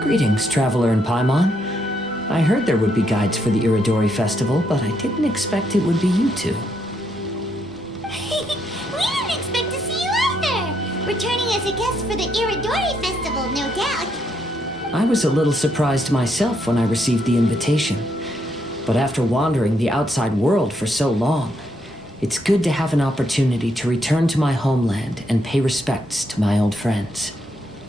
Greetings, traveler in Paimon. I heard there would be guides for the Iridori Festival, but I didn't expect it would be you two. We didn't expect to see you either! Returning as a guest for the Iridori Festival, no doubt. I was a little surprised myself when I received the invitation. But after wandering the outside world for so long, it's good to have an opportunity to return to my homeland and pay respects to my old friends.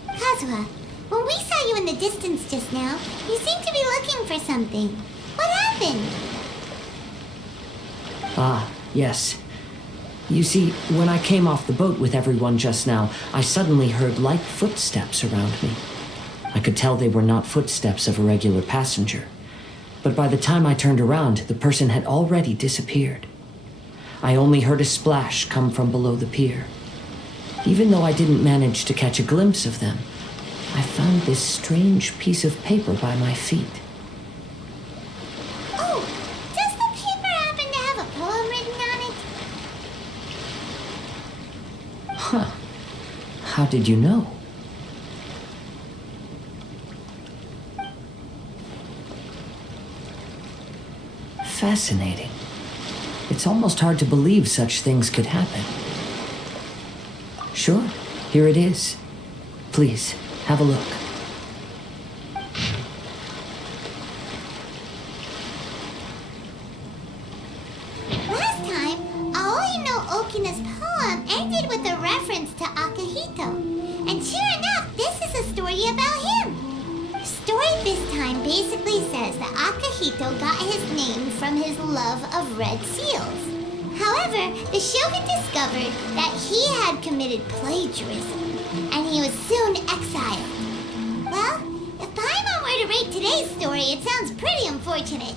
Kazuha, when we saw you in the distance just now, you seemed to be looking for something. What happened? Ah, yes. You see, when I came off the boat with everyone just now, I suddenly heard light footsteps around me. I could tell they were not footsteps of a regular passenger. But by the time I turned around, the person had already disappeared. I only heard a splash come from below the pier. Even though I didn't manage to catch a glimpse of them, I found this strange piece of paper by my feet. Oh, does the paper happen to have a poem written on it? Huh. How did you know? Fascinating. It's almost hard to believe such things could happen. Sure, here it is. Please, have a look. Last time, Aoi no Okina's poem ended with a reference to Akihito. And sure enough, this is a story about him. The story this time basically says that Akihito got his name from his love of red seals. However, the shogun discovered that he had committed plagiarism, and he was soon exiled. Well, if Paimon were to rate today's story, it sounds pretty unfortunate.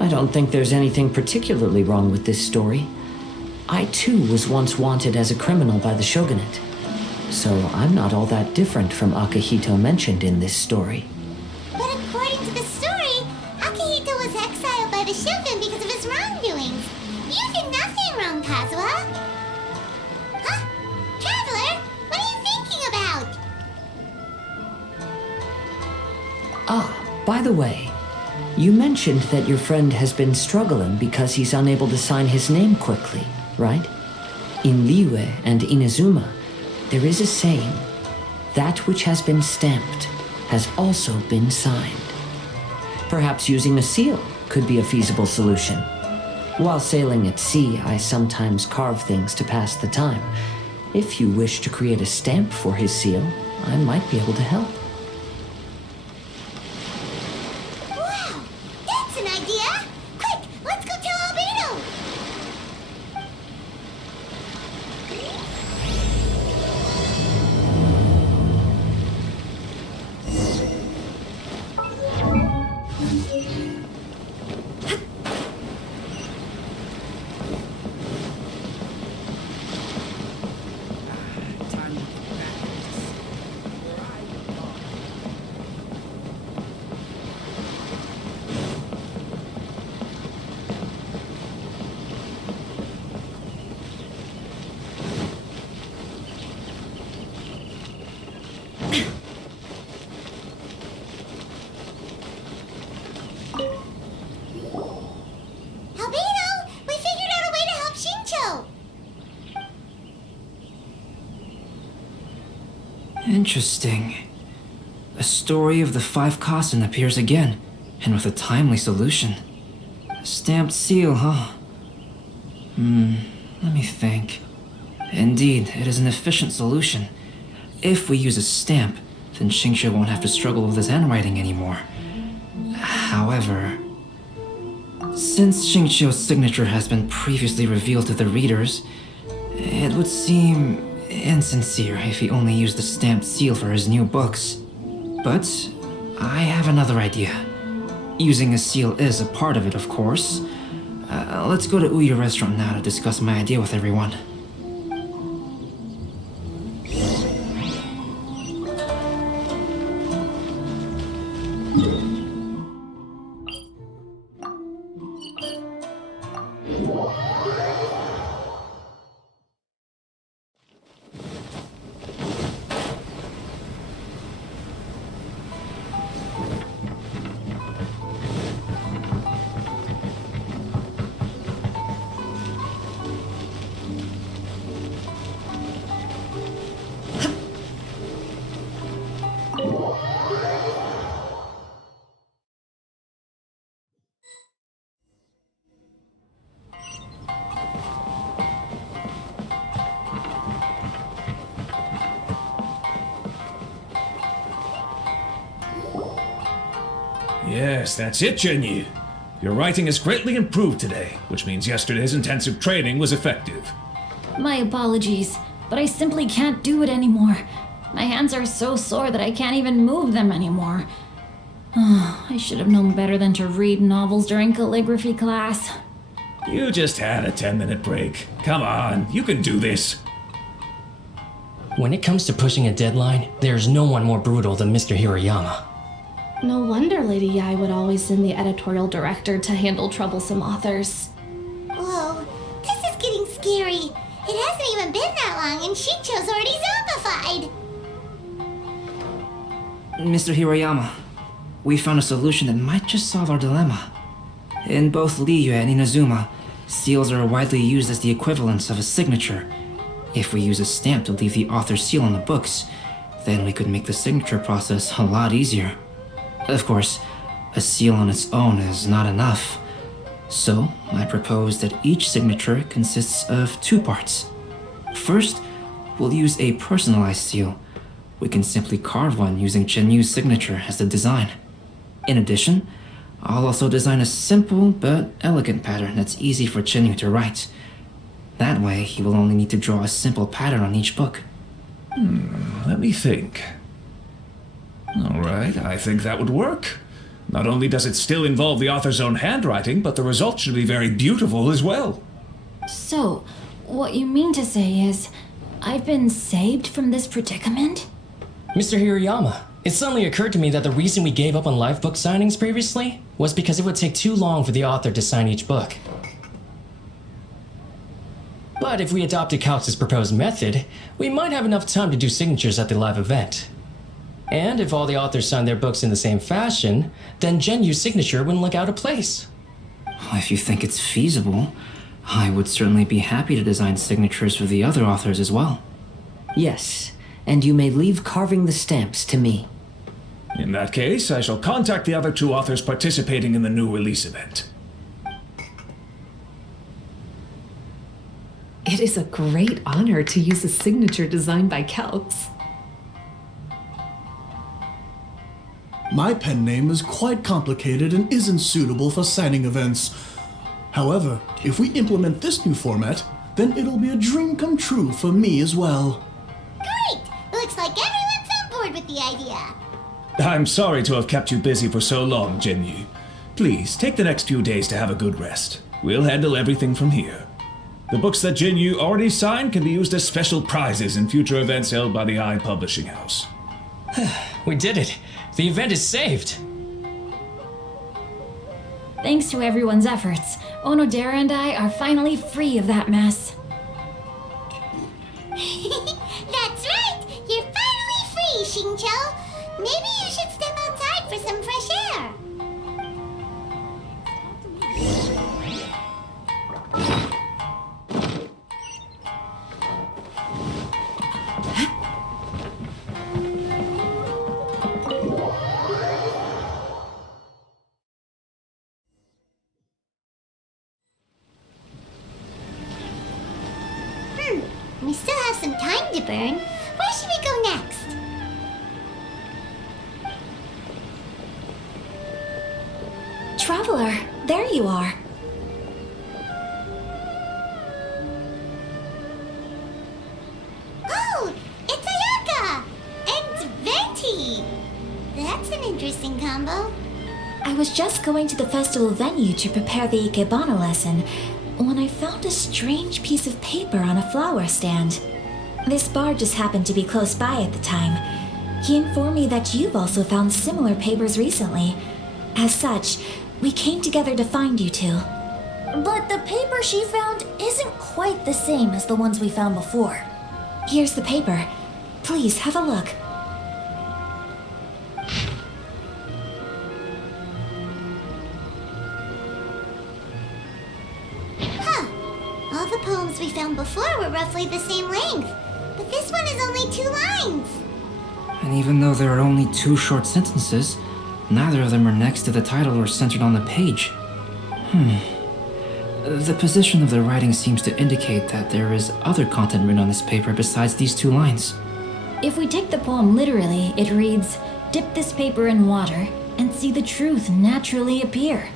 I don't think there's anything particularly wrong with this story. I too was once wanted as a criminal by the shogunate. So I'm not all that different from Akihito mentioned in this story. But according to the story, Akihito was exiled by the shogun because of his wrongdoings. You did nothing wrong, Kazuha. Huh? Traveler, what are you thinking about? Ah, by the way, you mentioned that your friend has been struggling because he's unable to sign his name quickly, right? In Liyue and Inazuma, there is a saying, that which has been stamped has also been signed. Perhaps using a seal could be a feasible solution. While sailing at sea, I sometimes carve things to pass the time. If you wish to create a stamp for his seal, I might be able to help. Wow, that's an idea! Quick, let's go tell Albedo! Albedo, we figured out a way to help Shincho! Interesting. A story of the 5 Kasen appears again, and with a timely solution. A stamped seal, huh? Let me think. Indeed, it is an efficient solution. If we use a stamp, then Shingsha won't have to struggle with his handwriting anymore. However... Since Xingqiu's signature has been previously revealed to the readers, it would seem insincere if he only used the stamped seal for his new books. But I have another idea. Using a seal is a part of it, of course. Let's go to Uya restaurant now to discuss my idea with everyone. Yes, that's it, Jinyu. Your writing has greatly improved today, which means yesterday's intensive training was effective. My apologies, but I simply can't do it anymore. My hands are so sore that I can't even move them anymore. I should have known better than to read novels during calligraphy class. You just had a 10-minute break. Come on, you can do this. When it comes to pushing a deadline, there's no one more brutal than Mr. Hirayama. No wonder Lady Yai would always send the editorial director to handle troublesome authors. Whoa, this is getting scary. It hasn't even been that long and Shincho's already zombified. Mr. Hirayama, we found a solution that might just solve our dilemma. In both Liyue and Inazuma, seals are widely used as the equivalents of a signature. If we use a stamp to leave the author's seal on the books, then we could make the signature process a lot easier. Of course, a seal on its own is not enough. So, I propose that each signature consists of two parts. First, we'll use a personalized seal. We can simply carve one using Chenyu's signature as the design. In addition, I'll also design a simple but elegant pattern that's easy for Chenyu to write. That way, he will only need to draw a simple pattern on each book. Let me think. Alright, I think that would work. Not only does it still involve the author's own handwriting, but the result should be very beautiful as well. So, what you mean to say is, I've been saved from this predicament? Mr. Hirayama, it suddenly occurred to me that the reason we gave up on live book signings previously was because it would take too long for the author to sign each book. But if we adopted Calx's proposed method, we might have enough time to do signatures at the live event. And if all the authors signed their books in the same fashion, then Genyu's signature wouldn't look out of place. If you think it's feasible, I would certainly be happy to design signatures for the other authors as well. Yes, and you may leave carving the stamps to me. In that case, I shall contact the other two authors participating in the new release event. It is a great honor to use a signature designed by Calx. My pen name is quite complicated and isn't suitable for signing events. However, if we implement this new format, then it'll be a dream come true for me as well. Great! Looks like everyone's on board with the idea. I'm sorry to have kept you busy for so long, Jinyu. Please, take the next few days to have a good rest. We'll handle everything from here. The books that Jinyu already signed can be used as special prizes in future events held by the Eye Publishing House. We did it! The event is saved! Thanks to everyone's efforts, Onodera and I are finally free of that mess. That's right! You're finally free, Xingqiu! Maybe you should step outside for some fresh air. We still have some time to burn. Where should we go next? Traveler, there you are. just going to the festival venue to prepare the Ikebana lesson when I found a strange piece of paper on a flower stand. This bard just happened to be close by at the time. He informed me that you've also found similar papers recently. As such, we came together to find you two. But the paper she found isn't quite the same as the ones we found before. Here's the paper. Please have a look. All the poems we found before were roughly the same length, but this one is only 2 lines. And even though there are only 2 short sentences, neither of them are next to the title or centered on the page. The position of the writing seems to indicate that there is other content written on this paper besides these 2 lines. If we take the poem literally, it reads, "Dip this paper in water and see the truth naturally appear."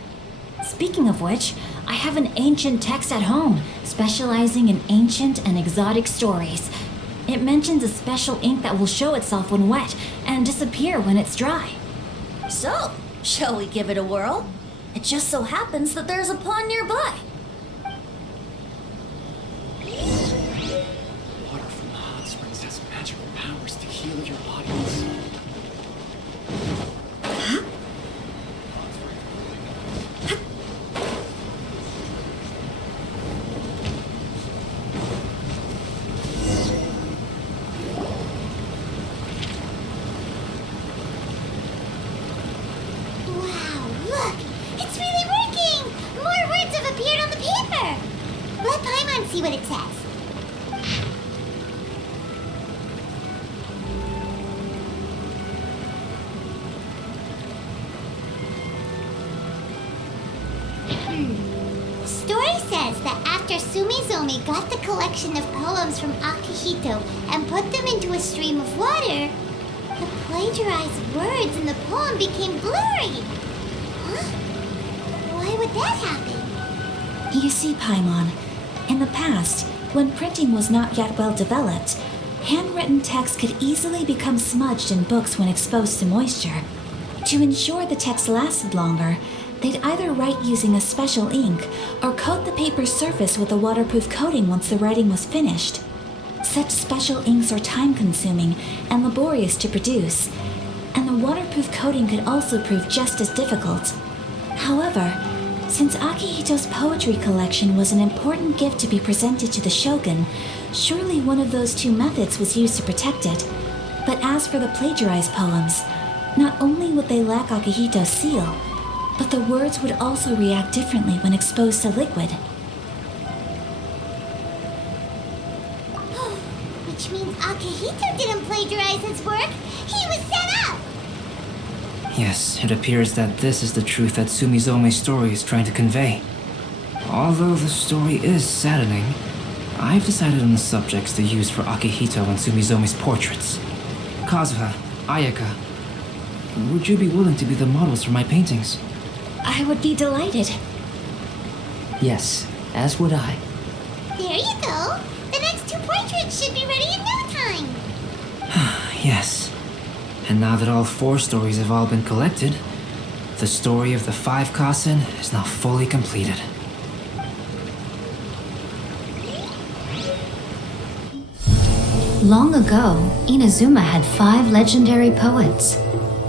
Speaking of which, I have an ancient text at home, specializing in ancient and exotic stories. It mentions a special ink that will show itself when wet and disappear when it's dry. So, shall we give it a whirl? It just so happens that there's a pond nearby. Water from the hot springs has magical powers to heal your audience. Wow, look! It's really working! More words have appeared on the paper! Let Paimon see what it says. The story says that after Sumizomi got the collection of poems from Akihito and put them into a stream of water, the plagiarized words in the poem became blurry. Huh? Why would that happen? You see, Paimon, in the past, when printing was not yet well developed, handwritten text could easily become smudged in books when exposed to moisture. To ensure the text lasted longer, they'd either write using a special ink or coat the paper's surface with a waterproof coating once the writing was finished. Such special inks are time-consuming and laborious to produce, and the waterproof coating could also prove just as difficult. However, since Akihito's poetry collection was an important gift to be presented to the shogun, surely one of those 2 methods was used to protect it. But as for the plagiarized poems, not only would they lack Akihito's seal, but the words would also react differently when exposed to liquid. Which means Akihito didn't plagiarize his work. He was set up! Yes, it appears that this is the truth that Sumizome's story is trying to convey. Although the story is saddening, I've decided on the subjects to use for Akihito and Sumizome's portraits. Kazuha, Ayaka, would you be willing to be the models for my paintings? I would be delighted. Yes, as would I. There you go. The next 2 portraits should be ready in no time. Yes. And now that all 4 stories have all been collected, the story of the 5 Kasen is now fully completed. Long ago, Inazuma had 5 legendary poets.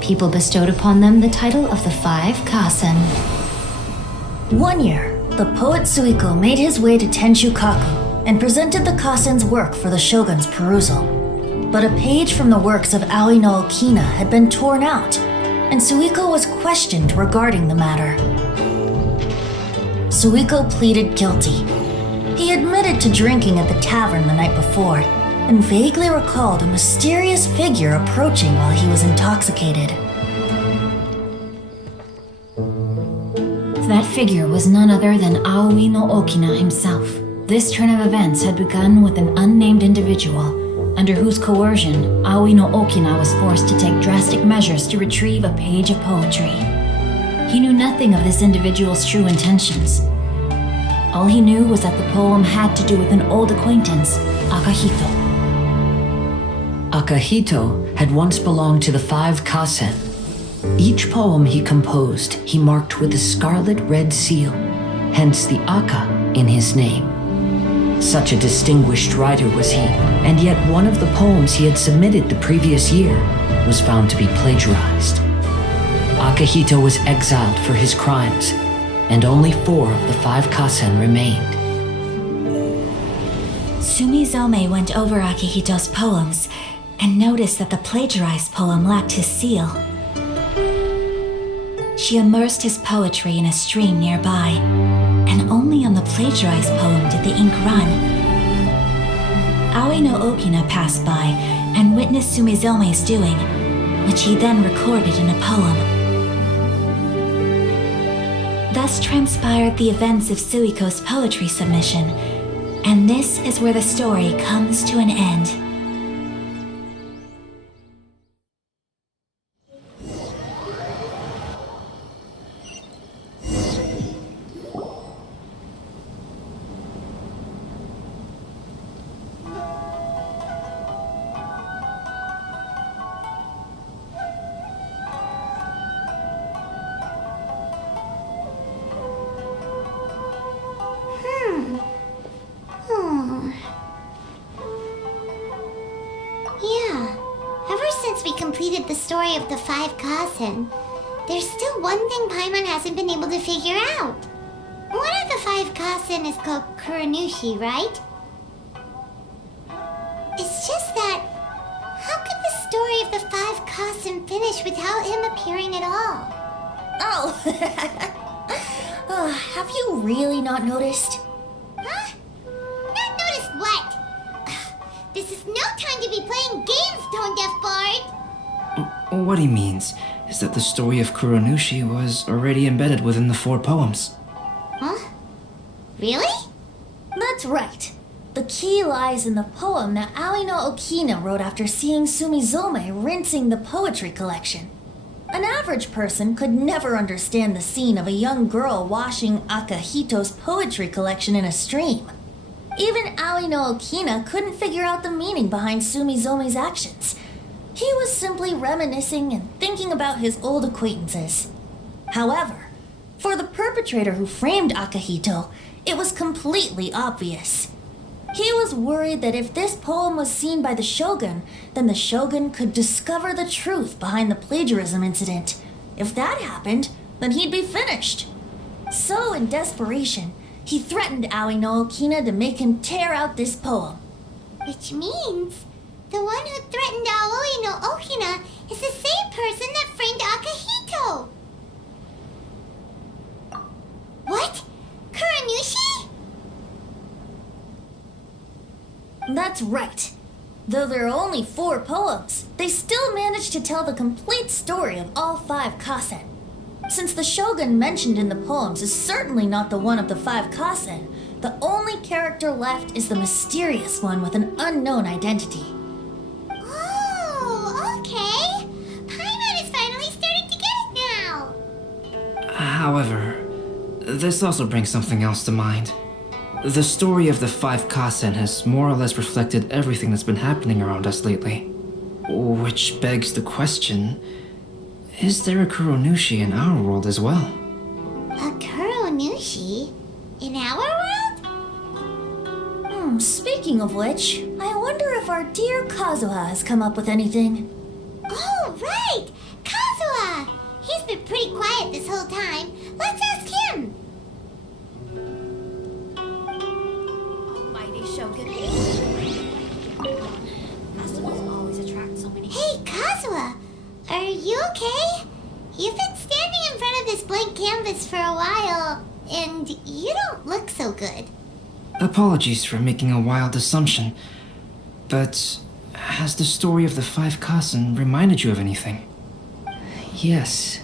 People bestowed upon them the title of the 5 Kasen. One year, the poet Suiko made his way to Tenshukaku and presented the Kasen's work for the shogun's perusal. But a page from the works of Aoi no Okina had been torn out, and Suiko was questioned regarding the matter. Suiko pleaded guilty. He admitted to drinking at the tavern the night before, and vaguely recalled a mysterious figure approaching while he was intoxicated. That figure was none other than Aoi no Okina himself. This turn of events had begun with an unnamed individual, under whose coercion Aoi no Okina was forced to take drastic measures to retrieve a page of poetry. He knew nothing of this individual's true intentions. All he knew was that the poem had to do with an old acquaintance, Akihito. Akihito had once belonged to the 5 Kasen. Each poem he composed, he marked with a scarlet red seal, hence the Aka in his name. Such a distinguished writer was he, and yet one of the poems he had submitted the previous year was found to be plagiarized. Akihito was exiled for his crimes, and only 4 of the 5 Kasen remained. Sumizome went over Akihito's poems and noticed that the plagiarized poem lacked his seal. She immersed his poetry in a stream nearby, and only on the plagiarized poem did the ink run. Aoi no Okina passed by and witnessed Sumizome's doing, which he then recorded in a poem. Thus transpired the events of Suiko's poetry submission, and this is where the story comes to an end. Yeah, ever since we completed the story of the 5 Kasen, there's still one thing Paimon hasn't been able to figure out. One of the 5 Kasen is called Kuranushi, right? It's just that, how could the story of the 5 Kasen finish without him appearing at all? Have you really not noticed? Huh? Not noticed what? This is no time to be playing games, Tone Deaf Bard! What he means is that the story of Kuronushi was already embedded within the 4 poems. Huh? Really? That's right. The key lies in the poem that Aoi no Okina wrote after seeing Sumizome rinsing the poetry collection. An average person could never understand the scene of a young girl washing Akihito's poetry collection in a stream. Even Aoi no Okina couldn't figure out the meaning behind Sumizome's actions. He was simply reminiscing and thinking about his old acquaintances. However, for the perpetrator who framed Akihito, it was completely obvious. He was worried that if this poem was seen by the Shogun, then the Shogun could discover the truth behind the plagiarism incident. If that happened, then he'd be finished. So, in desperation, he threatened Aoi no Okina to make him tear out this poem. Which means the one who threatened Aoi no Okina is the same person that framed Akihito! What? Kuranushi? That's right. Though there are only 4 poems, they still managed to tell the complete story of all 5 Kasen. Since the Shogun mentioned in the poems is certainly not the one of the 5 Kasen, the only character left is the mysterious one with an unknown identity. Oh, okay. Paimon is finally starting to get it now. However, this also brings something else to mind. The story of the 5 Kasen has more or less reflected everything that's been happening around us lately. Which begs the question, is there a Kuronushi in our world as well? A Kuranushi? In our world? Speaking of which, I wonder if our dear Kazuha has come up with anything. Oh, right! Kazuha! He's been pretty quiet this whole time. Let's ask him! Shogun. Festivals always attract so many. Hey, Kazuha! Are you okay? You've been standing in front of this blank canvas for a while, and you don't look so good. Apologies for making a wild assumption, but has the story of the 5 Kasen reminded you of anything? Yes.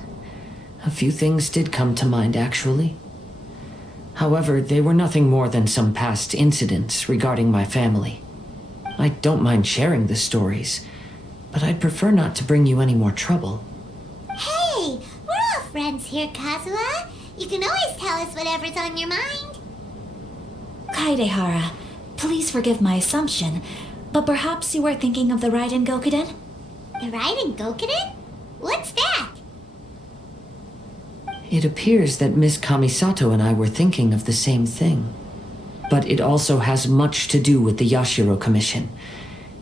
A few things did come to mind, actually. However, they were nothing more than some past incidents regarding my family. I don't mind sharing the stories, but I'd prefer not to bring you any more trouble. Hey, we're all friends here, Kazuha. You can always tell us whatever's on your mind. Kaidehara, please forgive my assumption, but perhaps you were thinking of the Raiden Gokuden? The Raiden Gokuden? What's that? It appears that Miss Kamisato and I were thinking of the same thing. But it also has much to do with the Yashiro Commission.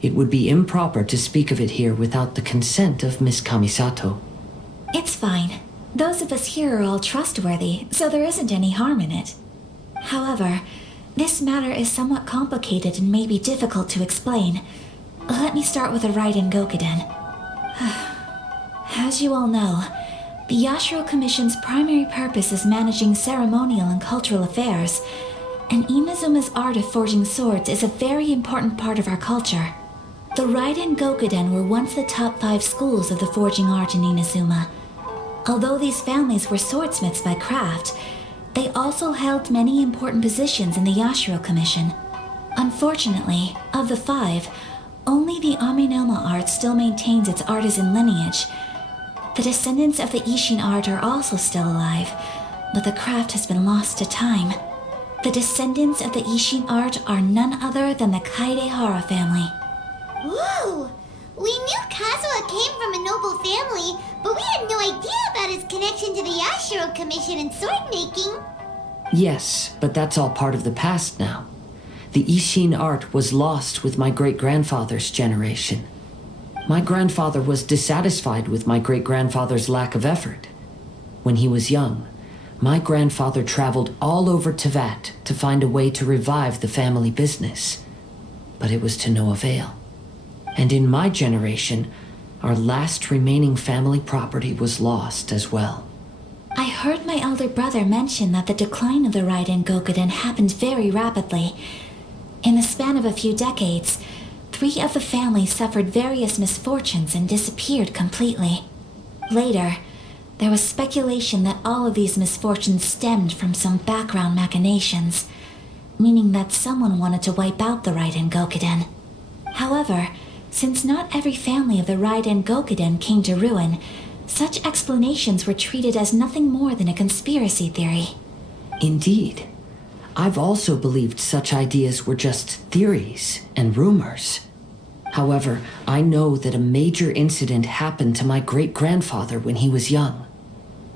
It would be improper to speak of it here without the consent of Miss Kamisato. It's fine. Those of us here are all trustworthy, so there isn't any harm in it. However, this matter is somewhat complicated and may be difficult to explain. Let me start with the Raiden Gokuden. As you all know, the Yashiro Commission's primary purpose is managing ceremonial and cultural affairs, and Inazuma's art of forging swords is a very important part of our culture. The Raiden Gokuden were once the top 5 schools of the forging art in Inazuma. Although these families were swordsmiths by craft, they also held many important positions in the Yashiro Commission. Unfortunately, of the 5, only the Aminoma art still maintains its artisan lineage. The descendants of the Ishin art are also still alive, but the craft has been lost to time. The descendants of the Ishin art are none other than the Kaidehara family. Whoa! We knew Kazuha came from a noble family, but we had no idea about his connection to the Yashiro Commission and sword making. Yes, but that's all part of the past now. The Ishin art was lost with my great-grandfather's generation. My grandfather was dissatisfied with my great-grandfather's lack of effort. When he was young, my grandfather traveled all over Tevat to find a way to revive the family business. But it was to no avail. And in my generation, our last remaining family property was lost as well. I heard my elder brother mention that the decline of the Raiden Gokuden happened very rapidly. In the span of a few decades, 3 of the families suffered various misfortunes and disappeared completely. Later, there was speculation that all of these misfortunes stemmed from some background machinations, meaning that someone wanted to wipe out the Raiden Gokuden. However, since not every family of the Raiden Gokuden came to ruin, such explanations were treated as nothing more than a conspiracy theory. Indeed. I've also believed such ideas were just theories and rumors. However, I know that a major incident happened to my great-grandfather when he was young.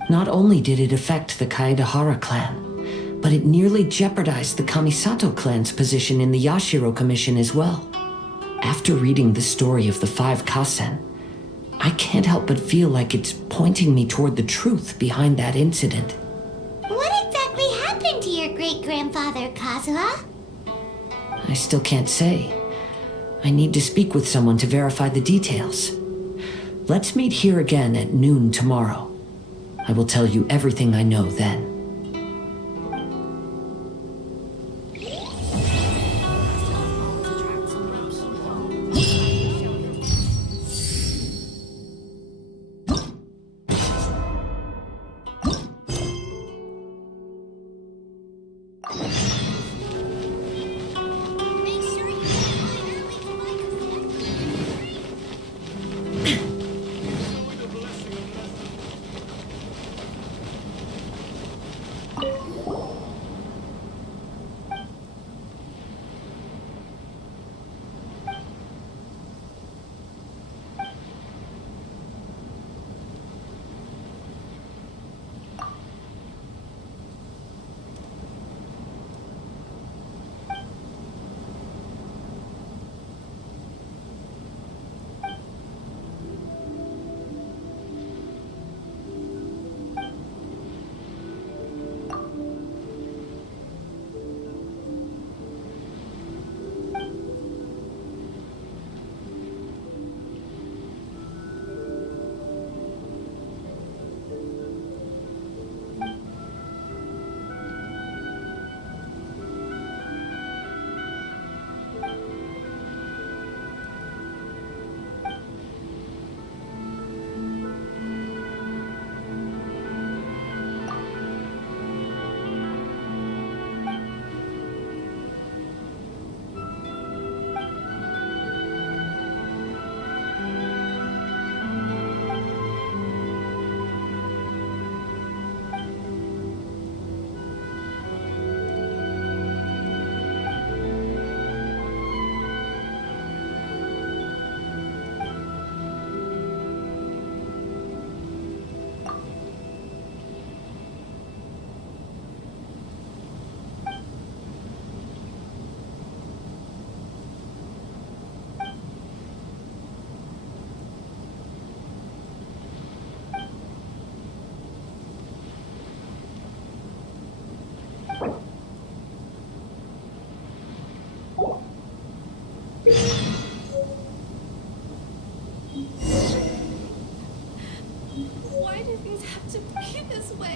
Not only did it affect the Kaedehara clan, but it nearly jeopardized the Kamisato clan's position in the Yashiro Commission as well. After reading the story of the 5 Kasen, I can't help but feel like it's pointing me toward the truth behind that incident. What exactly happened to your great-grandfather, Kazuha? I still can't say. I need to speak with someone to verify the details. Let's meet here again at noon tomorrow. I will tell you everything I know then.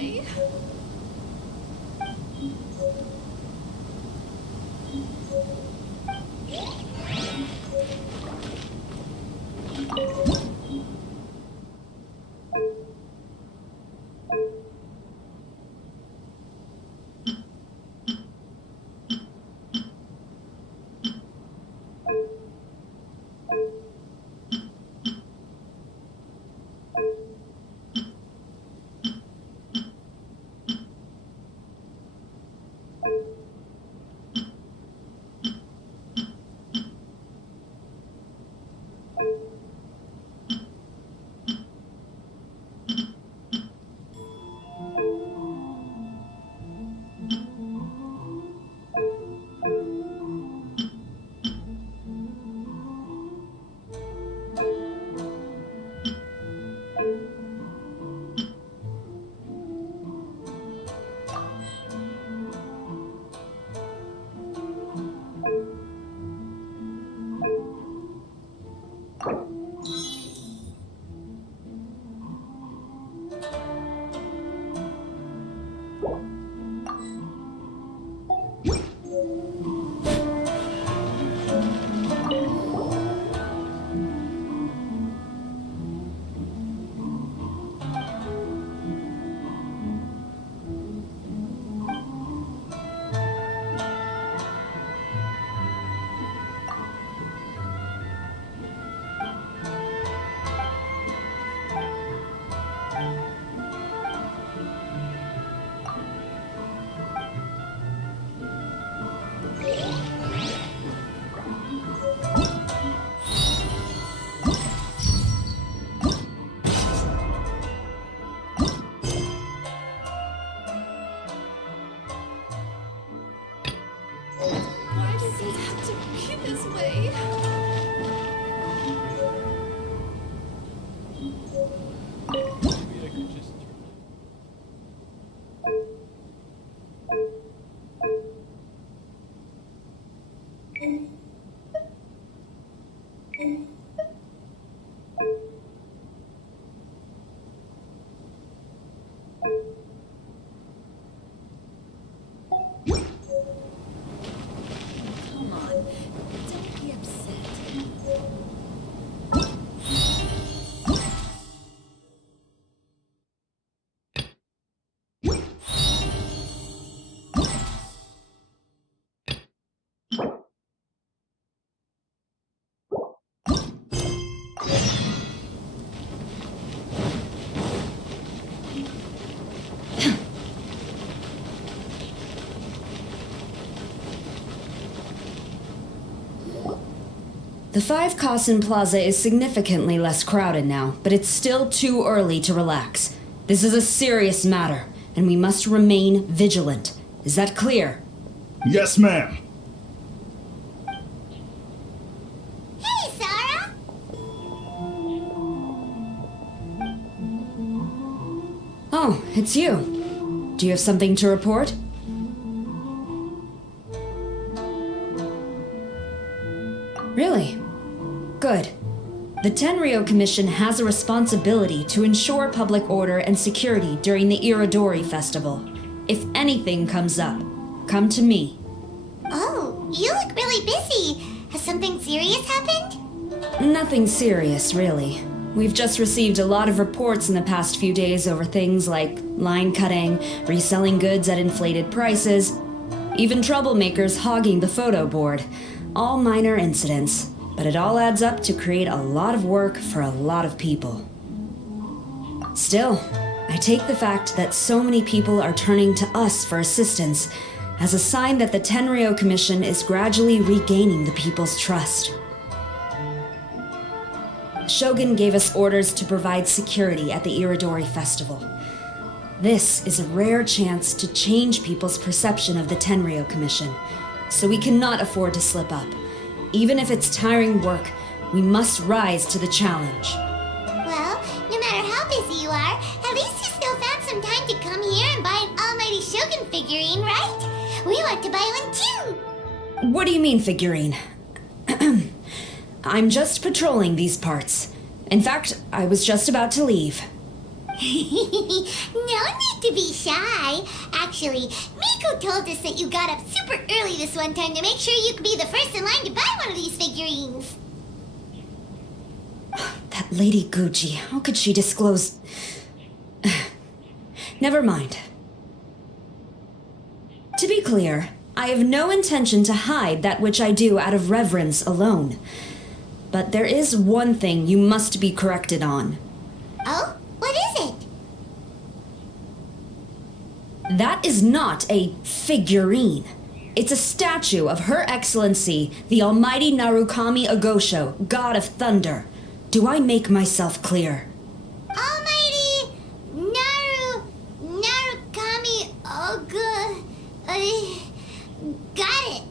way. Why does it have to be this way? Come on, don't be upset. The 5 Kasen Plaza is significantly less crowded now, but it's still too early to relax. This is a serious matter, and we must remain vigilant. Is that clear? Yes, ma'am. Hey, Sara! Oh, it's you. Do you have something to report? Really? Good. The Tenryou Commission has a responsibility to ensure public order and security during the Iridori Festival. If anything comes up, come to me. Oh, you look really busy. Has something serious happened? Nothing serious, really. We've just received a lot of reports in the past few days over things like line cutting, reselling goods at inflated prices, even troublemakers hogging the photo board. All minor incidents, but it all adds up to create a lot of work for a lot of people. Still, I take the fact that so many people are turning to us for assistance as a sign that the Tenryou Commission is gradually regaining the people's trust. Shogun gave us orders to provide security at the Iridori Festival. This is a rare chance to change people's perception of the Tenryou Commission, so we cannot afford to slip up. Even if it's tiring work, we must rise to the challenge. Well, no matter how busy you are, at least you still found some time to come here and buy an Almighty Shogun figurine, right? We want to buy one too! What do you mean, figurine? I'm just patrolling these parts. In fact, I was just about to leave. No need to be shy. Actually, Miko told us that you got up super early this one time to make sure you could be the first in line to buy one of these figurines. That Lady Gucci, how could she disclose... Never mind. To be clear, I have no intention to hide that which I do out of reverence alone. But there is one thing you must be corrected on. Oh? What is it? That is not a figurine. It's a statue of Her Excellency, the Almighty Narukami Agosho, God of Thunder. Do I make myself clear? Almighty Narukami Oga... got it.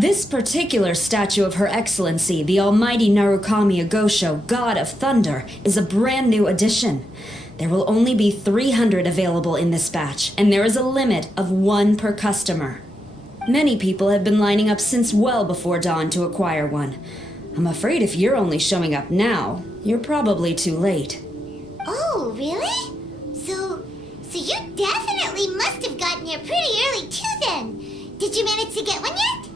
This particular statue of Her Excellency, the Almighty Narukami Agosho, God of Thunder, is a brand new addition. There will only be 300 available in this batch, and there is a limit of 1 per customer. Many people have been lining up since well before dawn to acquire one. I'm afraid if you're only showing up now, you're probably too late. Oh, really? So you definitely must have gotten here pretty early too then. Did you manage to get one yet?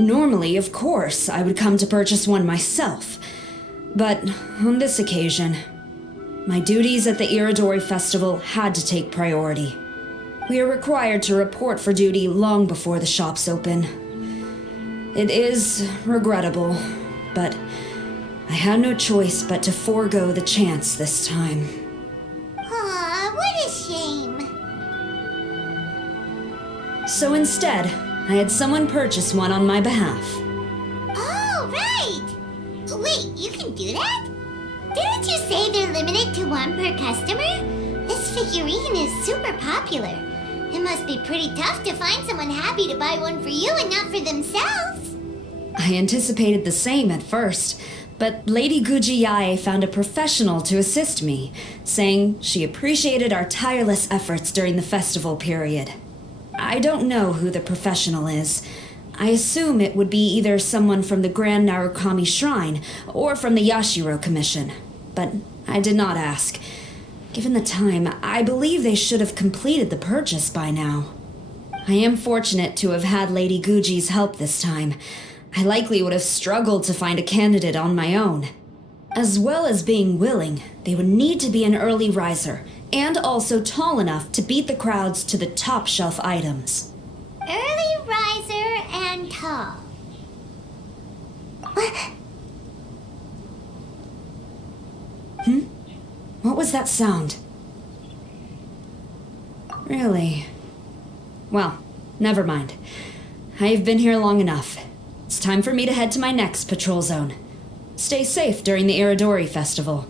Normally, of course, I would come to purchase one myself. But on this occasion, my duties at the Iridori Festival had to take priority. We are required to report for duty long before the shops open. It is regrettable, but I had no choice but to forego the chance this time. Aw, what a shame. So instead, I had someone purchase one on my behalf. Oh, right! Wait, you can do that? Didn't you say they're limited to 1 per customer? This figurine is super popular. It must be pretty tough to find someone happy to buy one for you and not for themselves. I anticipated the same at first, but Lady Gujiyae found a professional to assist me, saying she appreciated our tireless efforts during the festival period. I don't know who the professional is. I assume it would be either someone from the Grand Narukami Shrine or from the Yashiro Commission, but I did not ask. Given the time, I believe they should have completed the purchase by now. I am fortunate to have had Lady Guji's help this time. I likely would have struggled to find a candidate on my own. As well as being willing, they would need to be an early riser, and also tall enough to beat the crowds to the top shelf items. Early riser and tall. What was that sound? Really? Well, never mind. I've been here long enough. It's time for me to head to my next patrol zone. Stay safe during the Iridori Festival.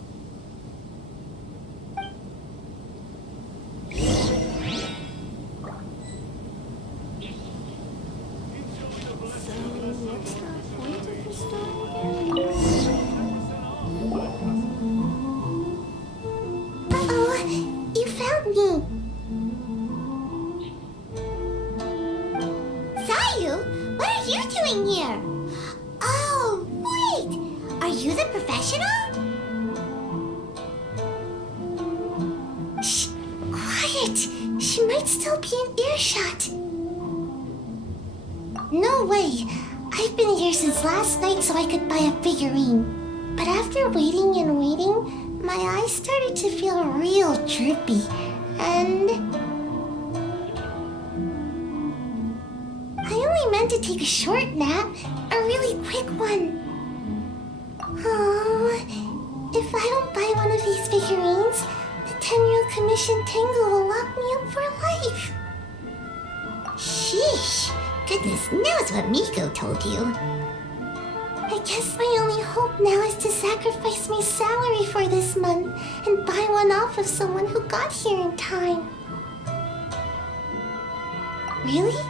You found me! Sayu, what are you doing here? Oh, wait! Are you the professional? Shh! Quiet! She might still be in earshot. No way! I've been here since last night so I could buy a figurine. But after waiting and waiting, my eyes started to feel real droopy, and I only meant to take a short nap, a really quick one. Oh, if I don't buy one of these figurines, the 10-year commission Tengu will lock me up for life. Sheesh, goodness knows what Miko told you. I guess my only hope now is to sacrifice my salary for this month and buy one off of someone who got here in time. Really?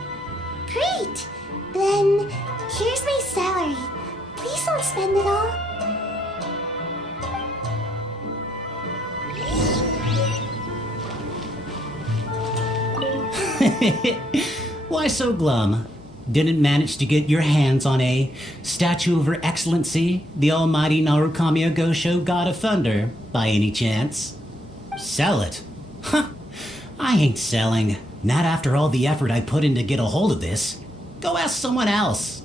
Great! Then, here's my salary. Please don't spend it all. Why so glum? Didn't manage to get your hands on a statue of Her Excellency, the almighty Narukami Gosho, God of Thunder, by any chance? Sell it? Huh. I ain't selling. Not after all the effort I put in to get a hold of this. Go ask someone else.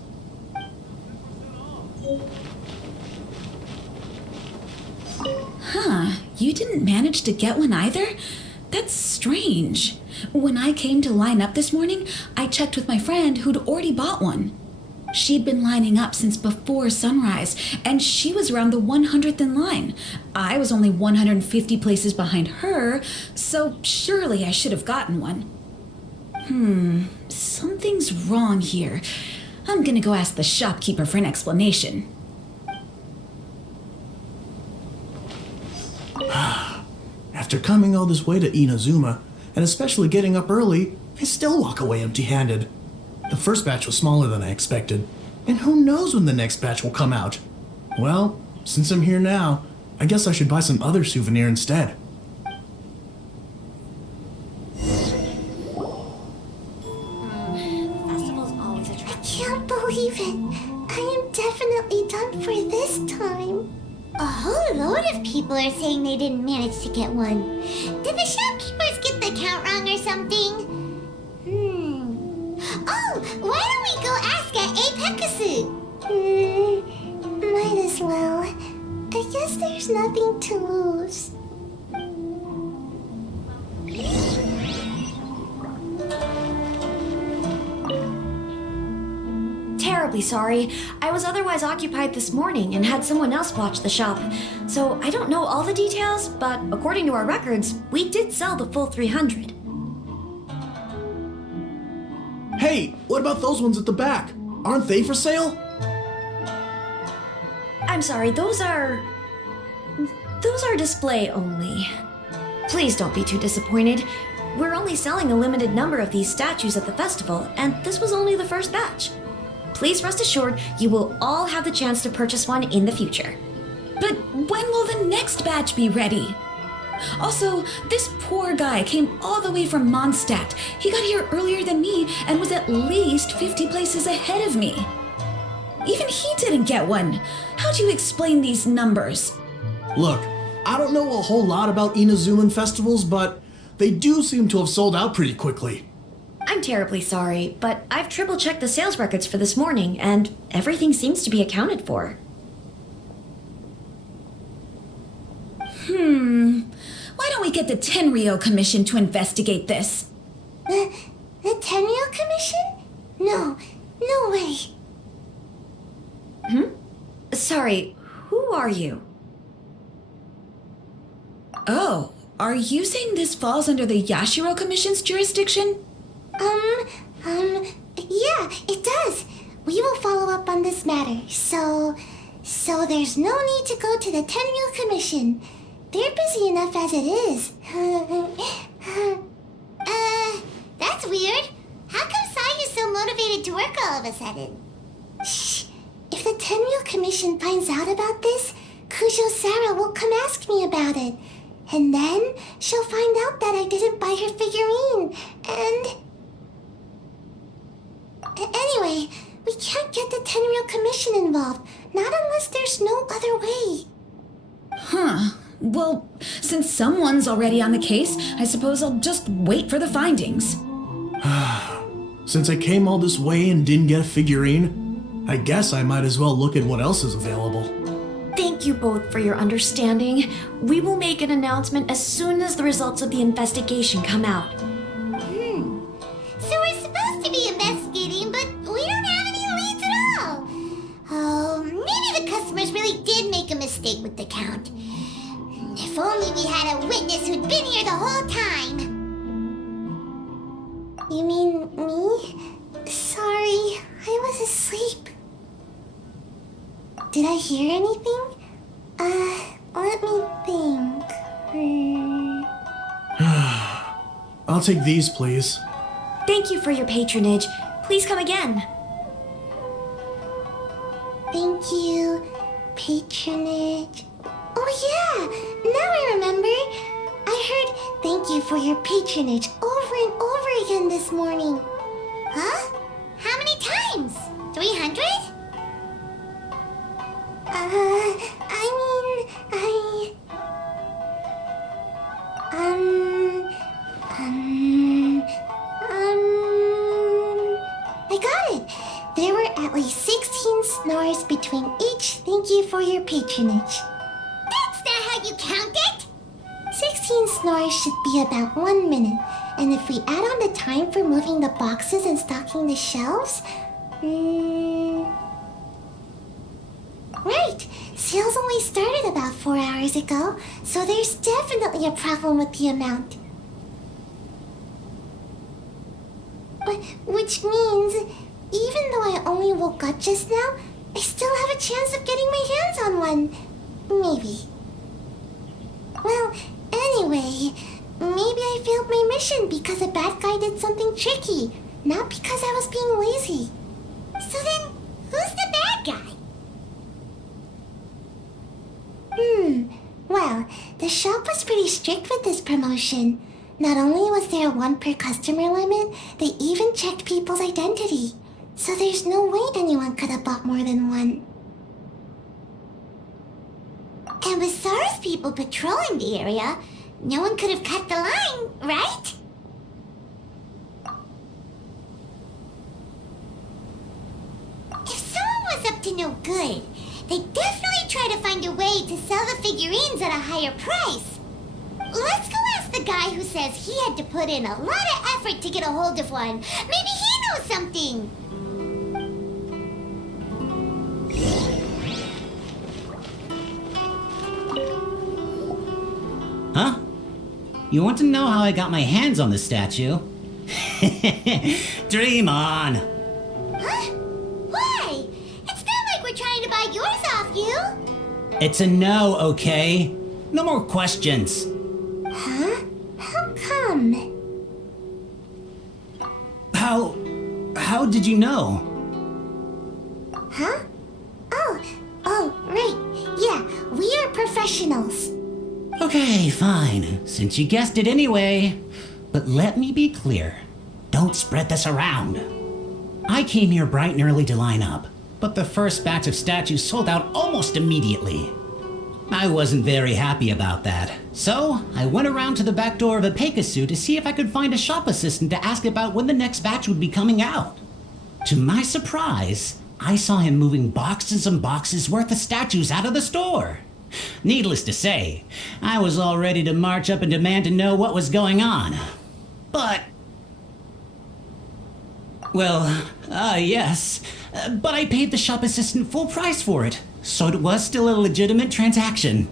Huh, you didn't manage to get one either? That's strange. When I came to line up this morning, I checked with my friend who'd already bought one. She'd been lining up since before sunrise, and she was around the 100th in line. I was only 150 places behind her, so surely I should have gotten one. Something's wrong here. I'm gonna go ask the shopkeeper for an explanation. After coming all this way to Inazuma, and especially getting up early, I still walk away empty-handed. The first batch was smaller than I expected, and who knows when the next batch will come out. Well, since I'm here now, I guess I should buy some other souvenir instead. I can't believe it. I am definitely done for this time. A whole load of people are saying they didn't manage to get one. Did the shopkeepers get the count wrong or something? Oh, why don't we go ask at Apekasu? Might as well. I guess there's nothing to lose. Terribly sorry. I was otherwise occupied this morning and had someone else watch the shop. So I don't know all the details, but according to our records, we did sell the full 300. Hey, what about those ones at the back? Aren't they for sale? I'm sorry, those are display only. Please don't be too disappointed. We're only selling a limited number of these statues at the festival, and this was only the first batch. Please rest assured you will all have the chance to purchase one in the future. But when will the next batch be ready? Also, this poor guy came all the way from Mondstadt. He got here earlier than me and was at least 50 places ahead of me. Even he didn't get one. How do you explain these numbers? Look, I don't know a whole lot about Inazuman festivals, but they do seem to have sold out pretty quickly. I'm terribly sorry, but I've triple-checked the sales records for this morning, and everything seems to be accounted for. Why don't we get the Tenryo Commission to investigate this? The Tenryo Commission? No way. Sorry, who are you? Oh, are you saying this falls under the Yashiro Commission's jurisdiction? Yeah, it does. We will follow up on this matter, so there's no need to go to the Tenryo Commission. They're busy enough as it is. That's weird. How come Sayu's so motivated to work all of a sudden? Shh. If the Tenryo Commission finds out about this, Kujo Sara will come ask me about it. And then she'll find out that I didn't buy her figurine. And... Anyway, we can't get the Tenryo Commission involved. Not unless there's no other way. Well, since someone's already on the case, I suppose I'll just wait for the findings. Since I came all this way and didn't get a figurine, I guess I might as well look at what else is available. Thank you both for your understanding. We will make an announcement as soon as the results of the investigation come out. So we're supposed to be investigating, but we don't have any leads at all. Oh, maybe the customers really did make a mistake with the count. If only we had a witness who'd been here the whole time. You mean me? Sorry, I was asleep. Did I hear anything? Let me think. I'll take these, please. Thank you for your patronage. Please come again. Thank you. Patronage. Oh yeah, now I remember. I heard thank you for your patronage over and over again this morning. Huh? How many times? 300? I got it. There were at least 16 snores between each. Thank you for your patronage. That's not how you count it! 16 snores should be about 1 minute. And if we add on the time for moving the boxes and stocking the shelves... Right! Sales only started about 4 hours ago, so there's definitely a problem with the amount. Which means, even though I only woke up just now, I still have a chance of getting my hands on one. Maybe. Well, anyway, maybe I failed my mission because a bad guy did something tricky, not because I was being lazy. So then, who's the bad guy? Well, the shop was pretty strict with this promotion. Not only was there a 1 per customer limit, they even checked people's identity. So there's no way anyone could have bought more than one. And with Sara's people patrolling the area, no one could have cut the line, right? If someone was up to no good, they'd definitely try to find a way to sell the figurines at a higher price. Let's go ask the guy who says he had to put in a lot of effort to get a hold of one. Maybe he knows something. Huh? You want to know how I got my hands on the statue? Dream on! Huh? Why? It's not like we're trying to buy yours off you. It's a no, okay? No more questions. Huh? How come? How did you know? Huh? Oh, right. Yeah, we are professionals. Okay, fine, since you guessed it anyway. But let me be clear. Don't spread this around. I came here bright and early to line up, but the first batch of statues sold out almost immediately. I wasn't very happy about that, so I went around to the back door of a Pegasus to see if I could find a shop assistant to ask about when the next batch would be coming out. To my surprise, I saw him moving boxes and boxes worth of statues out of the store. Needless to say, I was all ready to march up and demand to know what was going on. But... well, yes, but I paid the shop assistant full price for it. So it was still a legitimate transaction.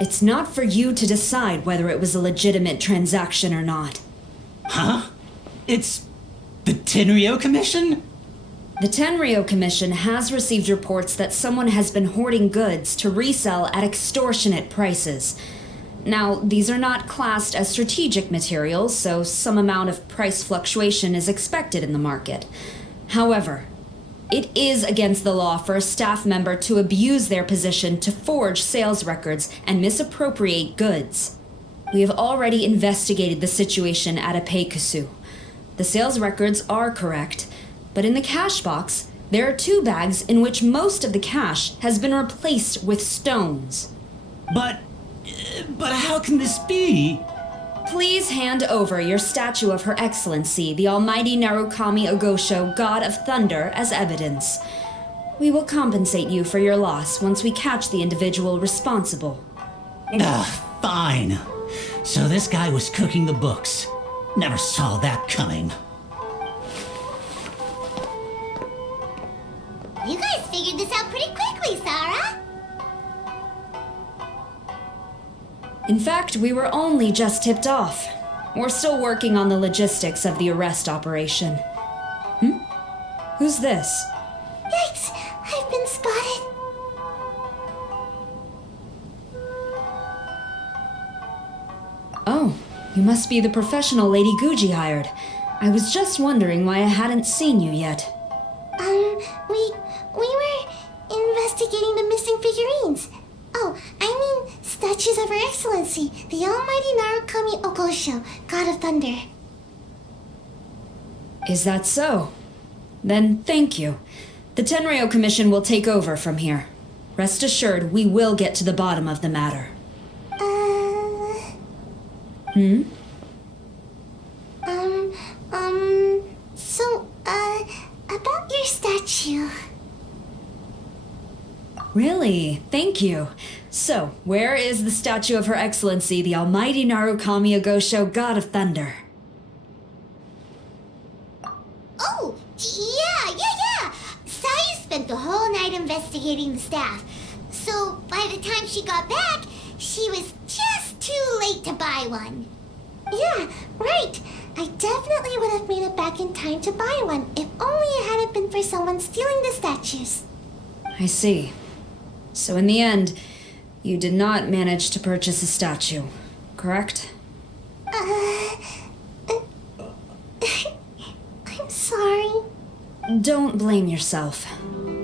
It's not for you to decide whether it was a legitimate transaction or not. Huh? It's the Tenryo Commission? The Tenryo Commission has received reports that someone has been hoarding goods to resell at extortionate prices. Now, these are not classed as strategic materials, so some amount of price fluctuation is expected in the market. However, it is against the law for a staff member to abuse their position to forge sales records and misappropriate goods. We have already investigated the situation at Apeikusu. The sales records are correct, but in the cash box, there are 2 bags in which most of the cash has been replaced with stones. But how can this be? Please hand over your statue of Her Excellency, the Almighty Narukami Ogosho, God of Thunder, as evidence. We will compensate you for your loss once we catch the individual responsible. Fine. So this guy was cooking the books. Never saw that coming. You guys figured this out pretty quickly, Sara. In fact, we were only just tipped off. We're still working on the logistics of the arrest operation. Who's this? Yikes! I've been spotted. Oh, you must be the professional Lady Guji hired. I was just wondering why I hadn't seen you yet. We were investigating the missing figurines. Oh, I mean statues of Her Excellency, the Almighty Narukami Ogosho, God of Thunder. Is that so? Then thank you. The Tenryo Commission will take over from here. Rest assured, we will get to the bottom of the matter. About your statue. Really? Thank you. So, where is the statue of Her Excellency, the Almighty Narukami Agosho, God of Thunder? Oh, yeah. Sayu spent the whole night investigating the staff. So, by the time she got back, she was just too late to buy one. Yeah, right. I definitely would have made it back in time to buy one if only it hadn't been for someone stealing the statues. I see. So in the end, you did not manage to purchase a statue, correct? I'm sorry. Don't blame yourself.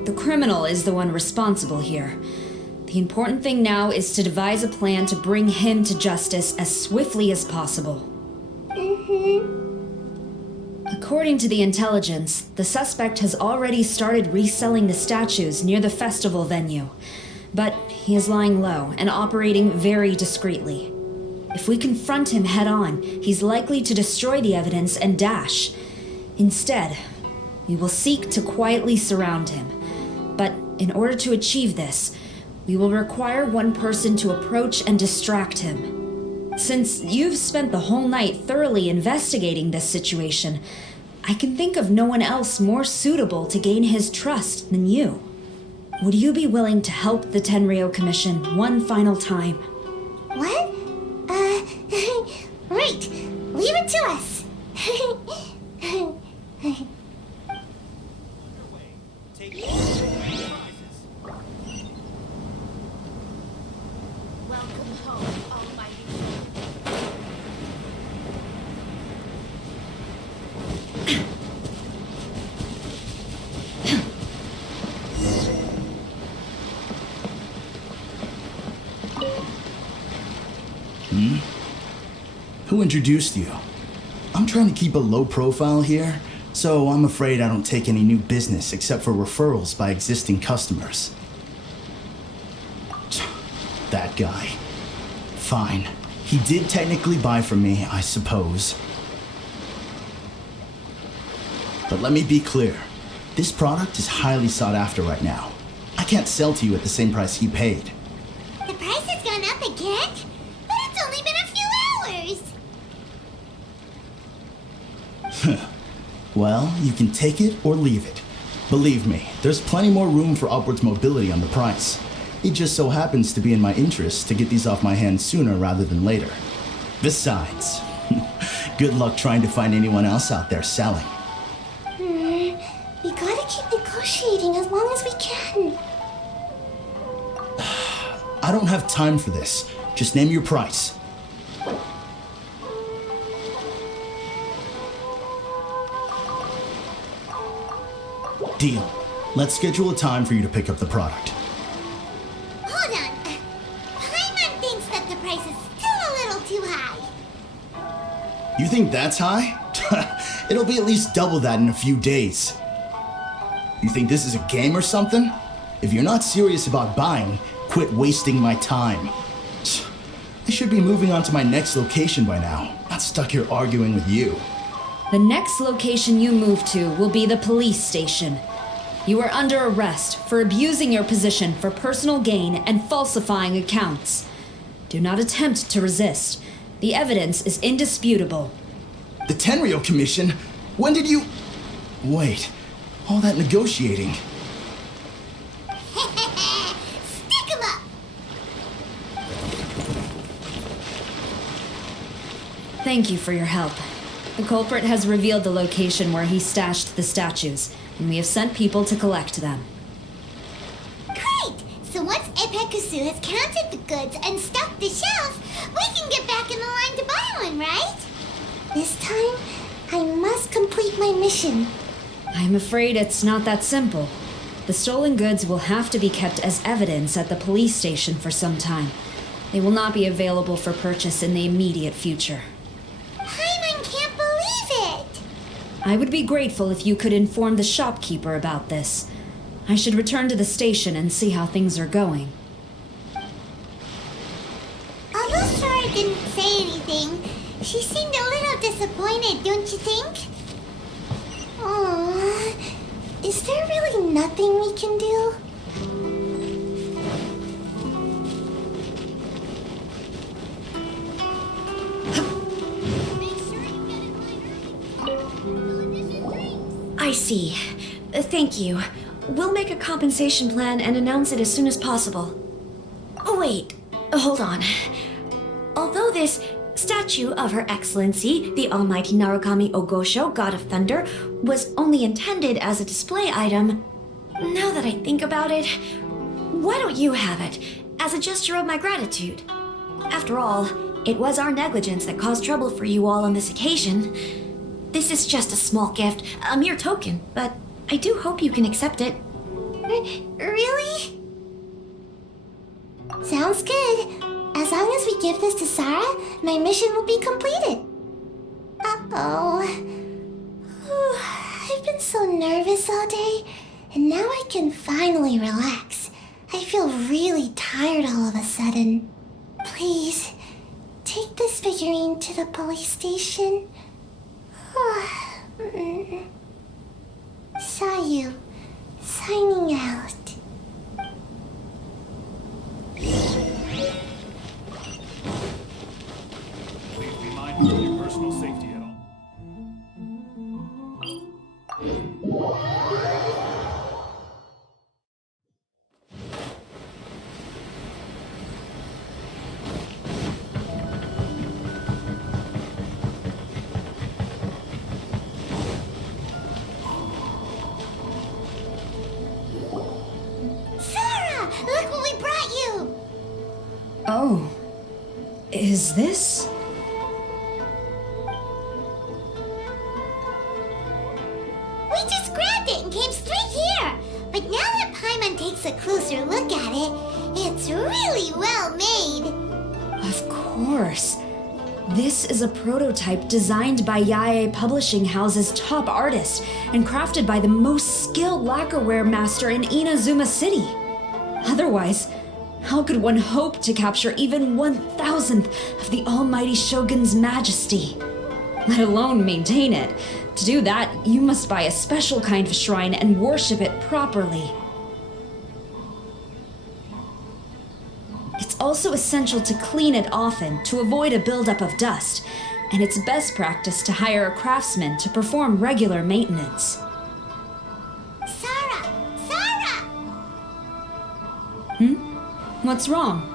The criminal is the one responsible here. The important thing now is to devise a plan to bring him to justice as swiftly as possible. According to the intelligence, the suspect has already started reselling the statues near the festival venue. But he is lying low and operating very discreetly. If we confront him head on, he's likely to destroy the evidence and dash. Instead, we will seek to quietly surround him. But in order to achieve this, we will require one person to approach and distract him. Since you've spent the whole night thoroughly investigating this situation, I can think of no one else more suitable to gain his trust than you. Would you be willing to help the Tenryo Commission one final time? What? Right. Leave it to us. Welcome home, Almighty. Who introduced you? I'm trying to keep a low profile here, so I'm afraid I don't take any new business except for referrals by existing customers. That guy. Fine. He did technically buy from me, I suppose. But let me be clear. This product is highly sought after right now. I can't sell to you at the same price he paid. The price has gone up again? But it's only been a few hours. Well, you can take it or leave it. Believe me, there's plenty more room for upwards mobility on the price. It just so happens to be in my interest to get these off my hands sooner rather than later. Besides, good luck trying to find anyone else out there selling. We gotta keep negotiating as long as we can. I don't have time for this. Just name your price. Deal. Let's schedule a time for you to pick up the product. Hold on. Paimon thinks that the price is still a little too high. You think that's high? It'll be at least double that in a few days. You think this is a game or something? If you're not serious about buying, quit wasting my time. I should be moving on to my next location by now, not stuck here arguing with you. The next location you move to will be the police station. You are under arrest for abusing your position for personal gain and falsifying accounts. Do not attempt to resist. The evidence is indisputable. The Tenryo Commission? When did you... Wait, all that negotiating. Stick 'em up! Thank you for your help. The culprit has revealed the location where he stashed the statues, and we have sent people to collect them. Great! So once Epekusu has counted the goods and stocked the shelves, we can get back in the line to buy one, right? This time, I must complete my mission. I'm afraid it's not that simple. The stolen goods will have to be kept as evidence at the police station for some time. They will not be available for purchase in the immediate future. Paimon can't believe it! I would be grateful if you could inform the shopkeeper about this. I should return to the station and see how things are going. Although Sara didn't say anything, she seemed a little disappointed, don't you think? Aww. Is there really nothing we can do? I see. Thank you. We'll make a compensation plan and announce it as soon as possible. Oh, wait. Hold on. Although this statue of Her Excellency, the Almighty Narukami Ogosho, God of Thunder, was only intended as a display item, now that I think about it, why don't you have it, as a gesture of my gratitude? After all, it was our negligence that caused trouble for you all on this occasion. This is just a small gift, a mere token, but I do hope you can accept it. Really? Sounds good. As long as we give this to Sara, my mission will be completed. Uh-oh. I've been so nervous all day, and now I can finally relax. I feel really tired all of a sudden. Please, take this figurine to the police station. Sayu, signing out. Please be mindful of your personal safety at all. Sara, look what we brought you! Oh. Is this? We just grabbed it and came straight here. But now that Paimon takes a closer look at it, it's really well made. Of course. This is a prototype designed by Yae Publishing House's top artist and crafted by the most skilled lacquerware master in Inazuma City. Otherwise, how could one hope to capture even 1,000th of the Almighty Shogun's majesty? Let alone maintain it. To do that, you must buy a special kind of shrine and worship it properly. It's also essential to clean it often to avoid a buildup of dust, and it's best practice to hire a craftsman to perform regular maintenance. Sara! Sara! What's wrong?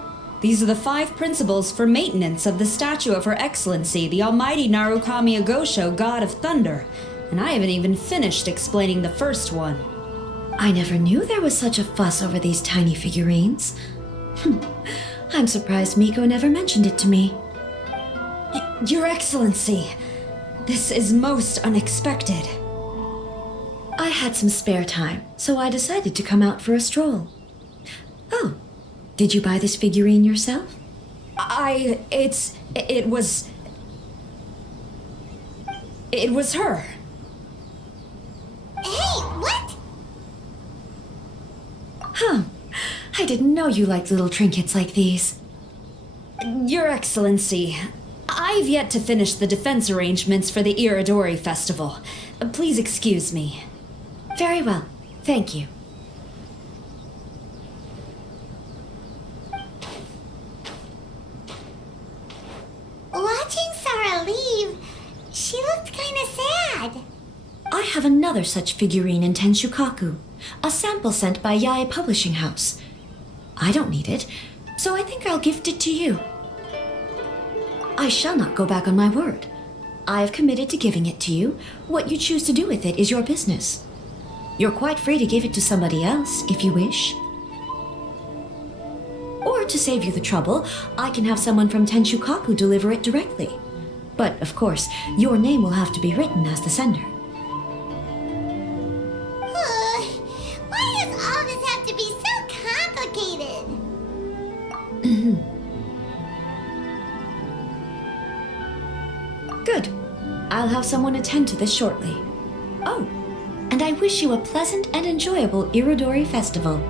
These are the 5 principles for maintenance of the statue of Her Excellency, the Almighty Narukami Ogosho, God of Thunder, and I haven't even finished explaining the first one. I never knew there was such a fuss over these tiny figurines. I'm surprised Miko never mentioned it to me. Your Excellency, this is most unexpected. I had some spare time, so I decided to come out for a stroll. Oh, did you buy this figurine yourself? It was her. Hey, what? Huh. I didn't know you liked little trinkets like these. Your Excellency, I've yet to finish the defense arrangements for the Iridori Festival. Please excuse me. Very well. Thank you. Watching Sara leave, she looked kind of sad. I have another such figurine in Tenshukaku, a sample sent by Yae Publishing House. I don't need it, so I think I'll gift it to you. I shall not go back on my word. I have committed to giving it to you. What you choose to do with it is your business. You're quite free to give it to somebody else if you wish. Or to save you the trouble, I can have someone from Tenshukaku deliver it directly. But, of course, your name will have to be written as the sender. Why does all this have to be so complicated? Good. I'll have someone attend to this shortly. Oh, and I wish you a pleasant and enjoyable Irodori festival.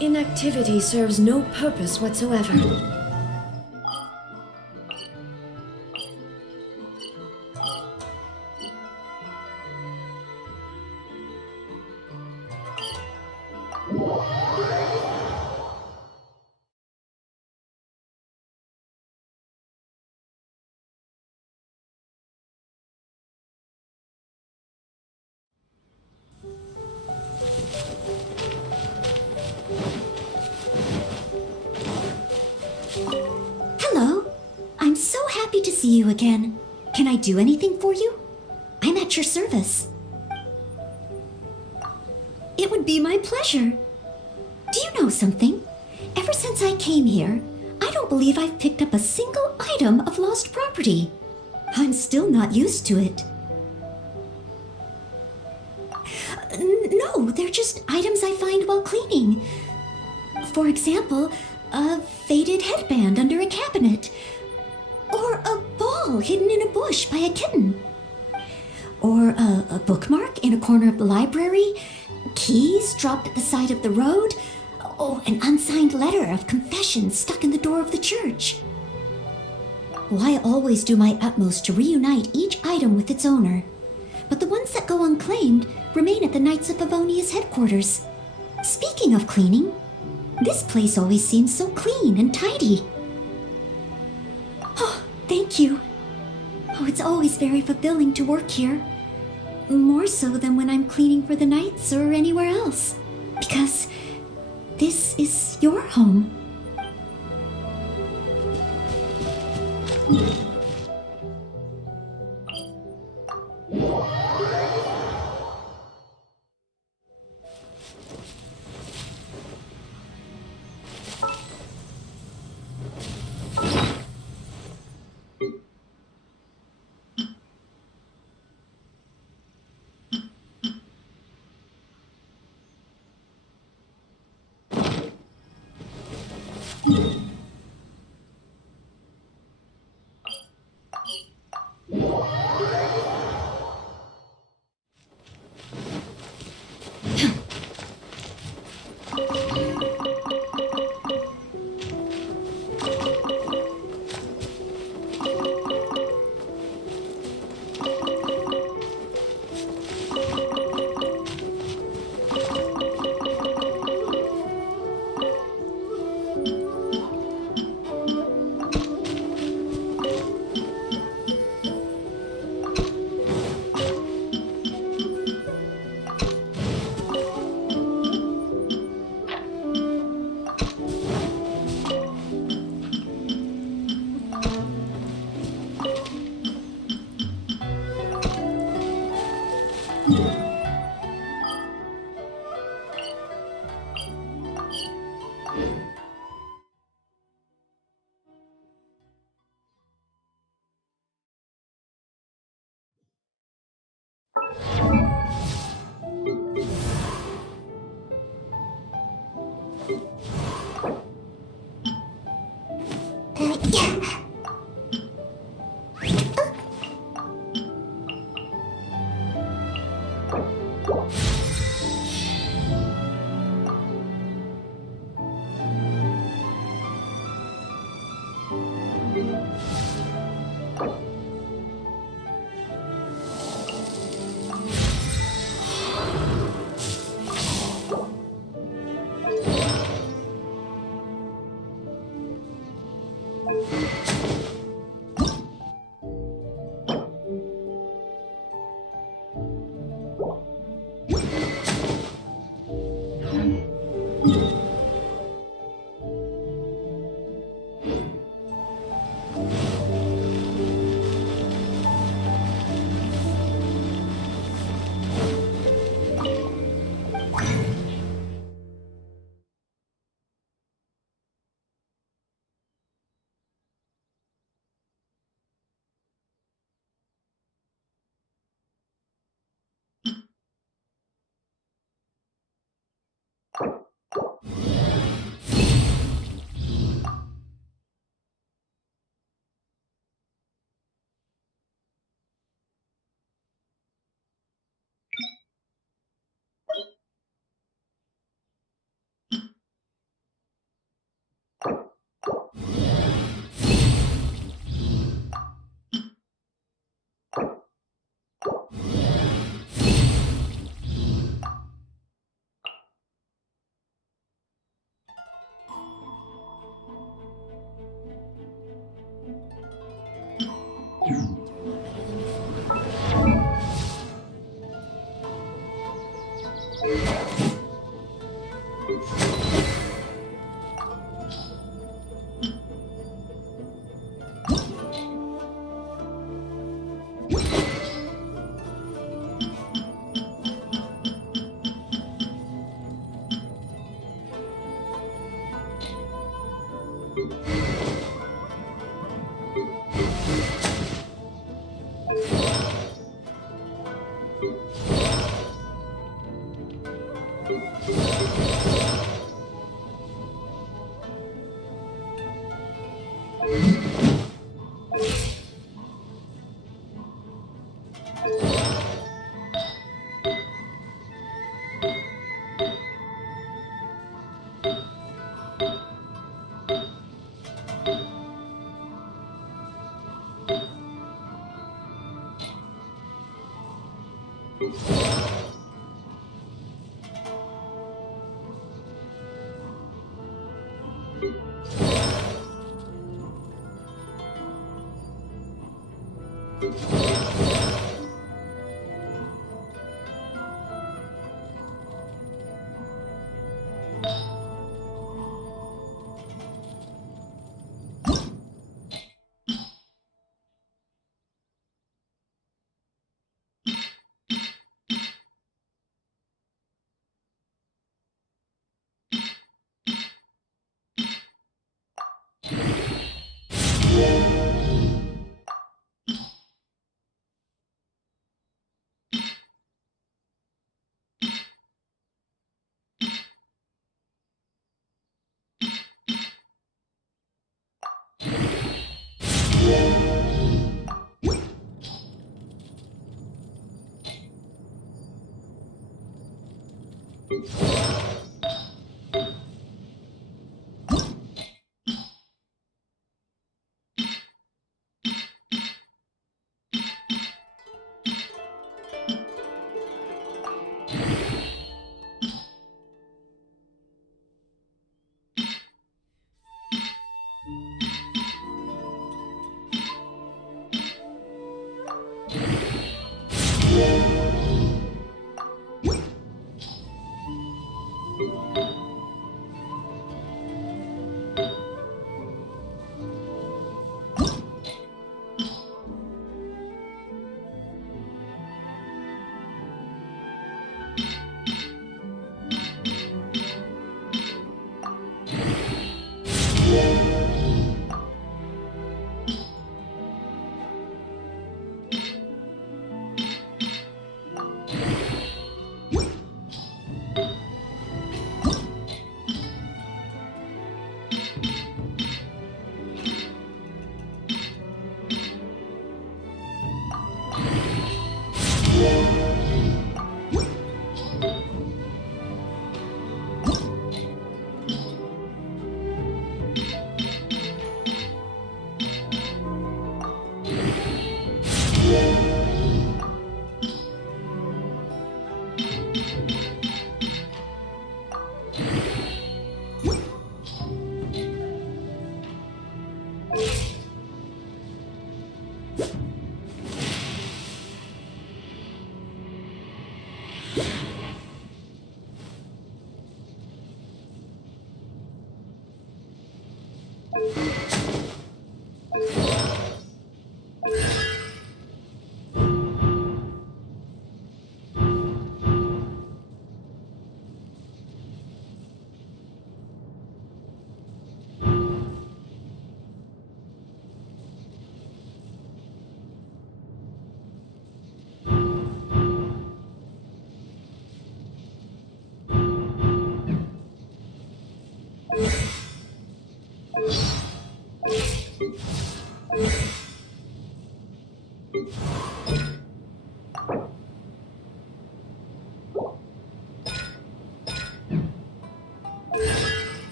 Inactivity serves no purpose whatsoever. see you again. Can I do anything for you? I'm at your service. It would be my pleasure. Do you know something? Ever since I came here, I don't believe I've picked up a single item of lost property. I'm still not used to it. No, they're just items I find while cleaning. For example, a faded headband under a cabinet. Or a ball hidden in a bush by a kitten. Or a bookmark in a corner of the library. Keys dropped at the side of the road. Oh, an unsigned letter of confession stuck in the door of the church. Well, I always do my utmost to reunite each item with its owner. But the ones that go unclaimed remain at the Knights of Favonia's headquarters. Speaking of cleaning, this place always seems so clean and tidy. Oh, thank you. Oh, it's always very fulfilling to work here. More so than when I'm cleaning for the Knights or anywhere else. Because this is your home. you